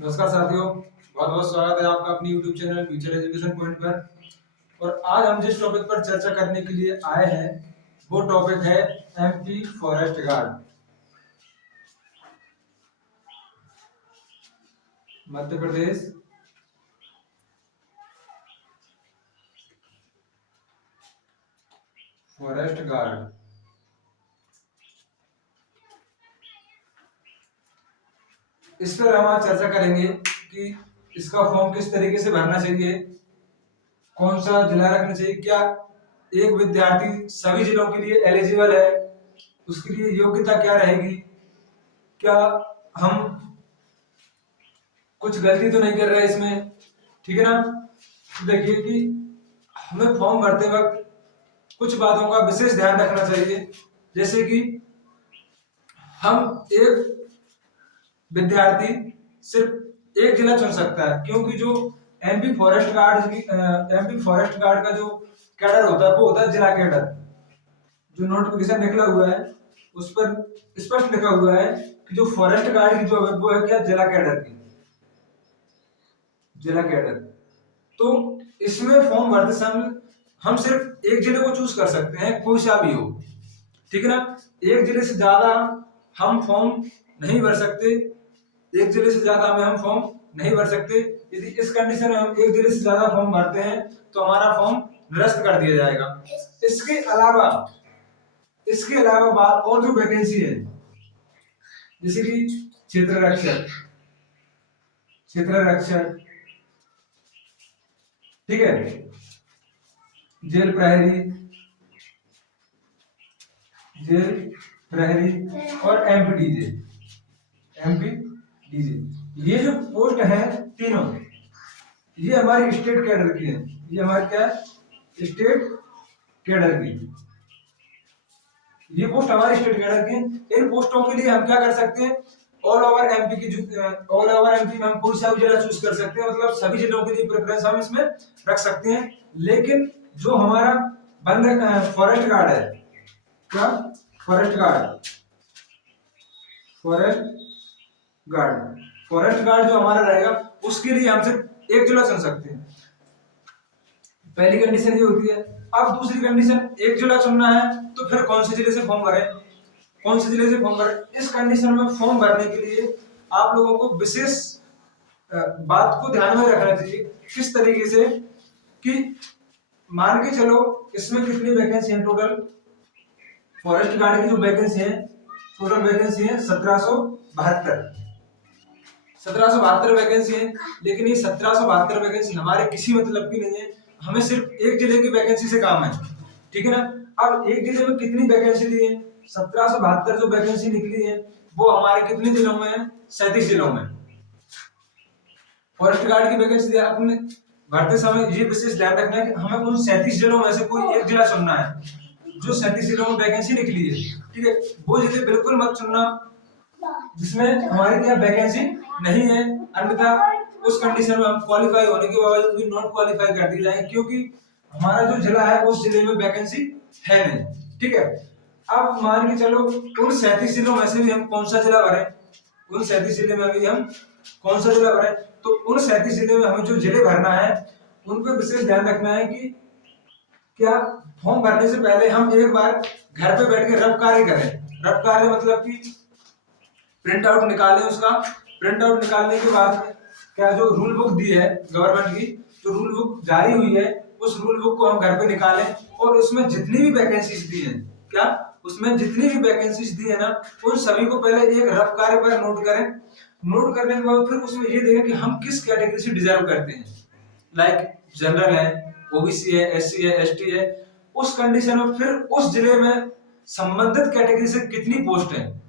नमस्कार साथियों, बहुत बहुत स्वागत है आपका अपनी YouTube channel future education point पर। और आज हम जिस टॉपिक पर चर्चा करने के लिए आए हैं वो टॉपिक है MP forest guard, Madhya Pradesh forest guard. इस पर हम आज चर्चा करेंगे कि इसका फॉर्म किस तरीके से भरना चाहिए, कौन सा जिला रखना चाहिए, क्या एक विद्यार्थी सभी जिलों के लिए एलिजिबल है, उसके लिए योग्यता क्या रहेगी, क्या हम कुछ गलती तो नहीं कर रहे इसमें, ठीक है ना। तो देखिए कि हमें फॉर्म भरते वक्त कुछ बातों का विशेष ध्यान रखना चाहिए। जैसे कि हम एक विद्यार्थी सिर्फ एक जिला चुन सकता है, क्योंकि जो एमपी फॉरेस्ट गार्ड का जो कैडर होता है वो होता है जिला कैडर। जो नोटिफिकेशन निकला हुआ है उस पर स्पष्ट लिखा हुआ है कि जो फॉरेस्ट गार्ड की जो है वो है क्या, जिला कैडर की, जिला कैडर। तो इसमें फॉर्म भरते समय हम सिर्फ एक जिले को चूज कर सकते हैं, कोई सा भी हो, ठीक है ना। एक जिले से ज्यादा हम फॉर्म नहीं भर सकते, एक जिले से ज्यादा में हम फॉर्म नहीं भर सकते। यदि इस कंडीशन में हम एक जिले से ज्यादा फॉर्म भरते हैं तो हमारा फॉर्म निरस्त कर दिया जाएगा। इसके अलावा बात और जो वैकेंसी है, जैसे कि क्षेत्र रक्षक, ठीक है, जेल प्रहरी और एमपीडीजे, ये जो पोस्ट है तीनों, ये हमारी स्टेट कैडर की है। ये हमारी क्या है, स्टेट कैडर की, ये पोस्ट हमारी स्टेट कैडर की है। इन पोस्टों के लिए हम क्या कर सकते हैं, ऑल ओवर एमपी में हम कोई सा भी जिला चूज कर सकते हैं, मतलब सभी जिलों के लिए प्रेफरेंस हम इसमें रख सकते हैं। लेकिन जो हमारा फॉरेस्ट गार्ड है, क्या फॉरेस्ट गार्ड फॉरेस्ट गार्ड जो हमारा रहेगा उसके लिए हम सिर्फ एक जिला चुन सकते हैं। पहली कंडीशन ये होती है। अब दूसरी कंडीशन, एक जिला चुनना है तो फिर कौन से जिले से फॉर्म भरें, इस कंडीशन में फॉर्म भरने के लिए आप लोगों को विशेष बात को ध्यान में रखना चाहिए। किस तरीके से कि मान के चलो इसमें कितनी वैकेंसी है टोटल, फॉरेस्ट गार्ड की जो वैकेंसी है, टोटल वैकेंसी है 1772 वैकेंसी है। लेकिन ये 1772 वैकेंसी हमारे किसी मतलब की नहीं है, हमें सिर्फ एक जिले की वैकेंसी से काम है, ठीक है ना। अब एक जिले में कितनी वैकेंसी दी है, 1772 जो वैकेंसी निकली है वो हमारे कितने जिलों में है, 37 जिलों में फॉरेस्ट गार्ड की वैकेंसी दी है। अपने भरते समय ये विशेष ध्यान रखना है कि हमें उन 37 जिलों में से कोई एक जिला चुनना है। जो 37 जिलों में वैकेंसी निकली है, ठीक है, वो जिले बिल्कुल मत चुनना जिसमें हमारी क्या वैकेंसी नहीं है, अन्यथा उस कंडीशन में हम क्वालिफाई होने के बावजूद भी नॉट क्वालिफाई कर दिए जाएंगे, क्योंकि हमारा जो जिला है उस जिले में वैकेंसी है नहीं, ठीक है। अब मान के चलो उन 37 जिलों में से भी हम कौन सा जिला भरें, उन 37 जिले में भी हम कौन सा जिला भरें, तो उन 37 जिले में हमें जो जिले भरना है उन पर विशेष ध्यान रखना है कि क्या फॉर्म भरने से पहले हम एक बार घर पे बैठ के रफ कार्य करें। रफ कार्य मतलब कि प्रिंट आउट निकालें, उसका प्रिंट आउट निकालने के बाद क्या जो रूल बुक दी है गवर्नमेंट की, जो रूल बुक जारी हुई है उस रूल बुक को हम घर पे निकालें और उसमें जितनी भी वैकेंसीज दी है, क्या उसमें जितनी भी वैकेंसीज दी है ना, उन सभी को पहले एक रफ कार्य पर नोट करें। नोट करने के बाद फिर उसमें ये देखें कि हम किस कैटेगरी से डिजर्व करते हैं, लाइक जनरल है, ओबीसी है, एससी है, एसटी है। उस कंडीशन में फिर उस जिले में संबंधित कैटेगरी से कितनी पोस्ट है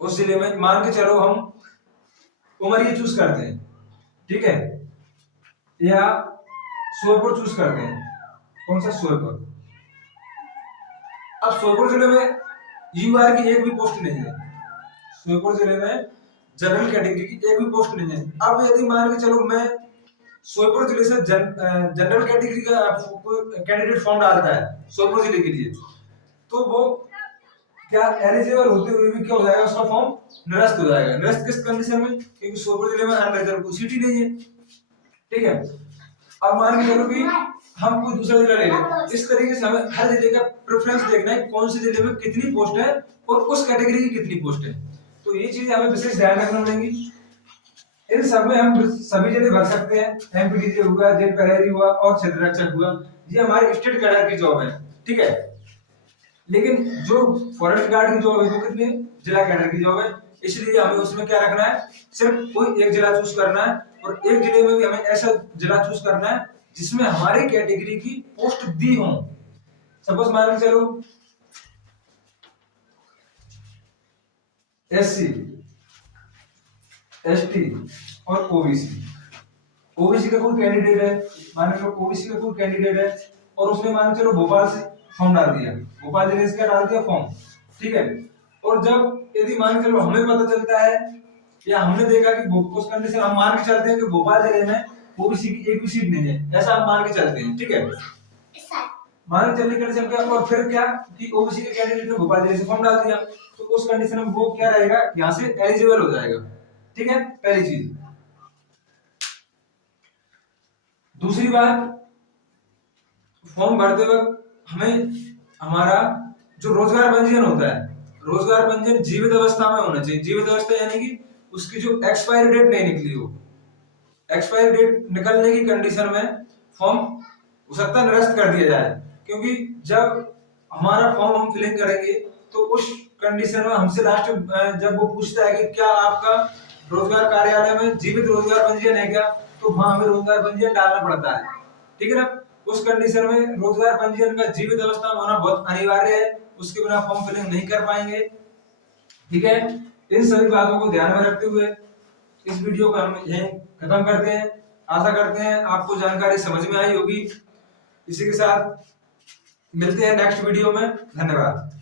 उस जिले में, मान के चलो हम उमरिया चूज करते हैं, ठीक है, या सोनपुर चूज करते हैं, कौन सा सोनपुर। अब सोनपुर जिले में यूआर की एक भी पोस्ट नहीं है, सोनपुर जिले में जनरल कैटेगरी की एक भी पोस्ट नहीं है। अब यदि मान के चलो मैं सोनपुर जिले से जनरल कैटेगरी का कैंडिडेट फॉर्म डालता है सोनपुर जिले के लिए, तो वो क्या एलिजिबल होते हुए भी क्या हो जाएगा, उसका फॉर्म निरस्त हो जाएगा। निरस्त किस कंडीशन में, क्योंकि सोनभद्र जिले में अनरिजर्व सीट ही नहीं है, ठीक है। अब मान के चलो कि हम कोई दूसरा जिला ले लें, इस तरीके से हमें हर जिले का प्रेफरेंस देखना है, कौन से जिले में कितनी पोस्ट है और उस कैटेगरी की कितनी पोस्ट है। तो ये चीजें हमें विशेष ध्यान रखना पड़ेगी। इन सब में हम सभी जिले भर सकते हैं, एमपीडीसी हुआ, जेल प्रहरी हुआ और क्षेत्र रक्षक हुआ, ये हमारे स्टेट कैडर की जॉब है, ठीक है। लेकिन जो फॉरेस्ट गार्ड की जॉब है वो कितनी जिला कैडर की जॉब है, इसलिए हमें उसमें क्या रखना है, सिर्फ कोई एक जिला चूज करना है, और एक जिले में भी हमें ऐसा जिला चूज करना है जिसमें हमारी कैटेगरी की पोस्ट दी हो। सपोज मान के चलो एससी, एसटी और ओबीसी, ओबीसी का कोई कैंडिडेट है, मान लो ओबीसी का कोई कैंडिडेट है और उसने मान चलो भोपाल से फॉर्म डाल दिया, भोपाल जिले से क्या डाल दिया फॉर्म, ठीक है। और जब यदि मान चलो हमें पता चलता है या हमने देखा कि उस कंडीशन, हम मान के चलते हैं कि भोपाल जिले में ओबीसी की एक भी सीट नहीं है, ऐसा हम मान के चलते हैं, ठीक है। मान के चलने के कंडीशन क्या, और फिर क्या कि ओबीसी के कैंडिडेट ने भोपाल जिले से फॉर्म डाल दिया, तो उस कंडीशन में वो क्या रहेगा, यहाँ से एलिजिबल हो जाएगा, ठीक है, पहली चीज। दूसरी बात, फॉर्म भरते वक्त हमें हमारा जो रोजगार पंजीयन होता है, रोजगार पंजीयन जीवित अवस्था में होना चाहिए। जीवित अवस्था यानी कि उसकी जो एक्सपायरी डेट नहीं निकली हो, एक्सपायरी डेट निकलने की कंडीशन में फॉर्म हो सकता है निरस्त कर दिया जाए, क्योंकि जब हमारा फॉर्म हम फिलिंग करेंगे तो उस कंडीशन में हमसे लास्ट जब वो पूछता है कि क्या आपका रोजगार कार्यालय में जीवित रोजगार पंजीयन है क्या, तो वहां हमें रोजगार पंजीयन डालना पड़ता है, ठीक है ना। उस कंडीशन में रोजगार पंजीयन का जीवित अवस्था में होना बहुत अनिवार्य है, उसके बिना फॉर्म फिलिंग नहीं कर पाएंगे, ठीक है। इन सभी बातों को ध्यान में रखते हुए इस वीडियो को हम यहीं खत्म करते हैं। आशा करते हैं आपको जानकारी समझ में आई होगी। इसी के साथ मिलते हैं नेक्स्ट वीडियो में। धन्यवाद।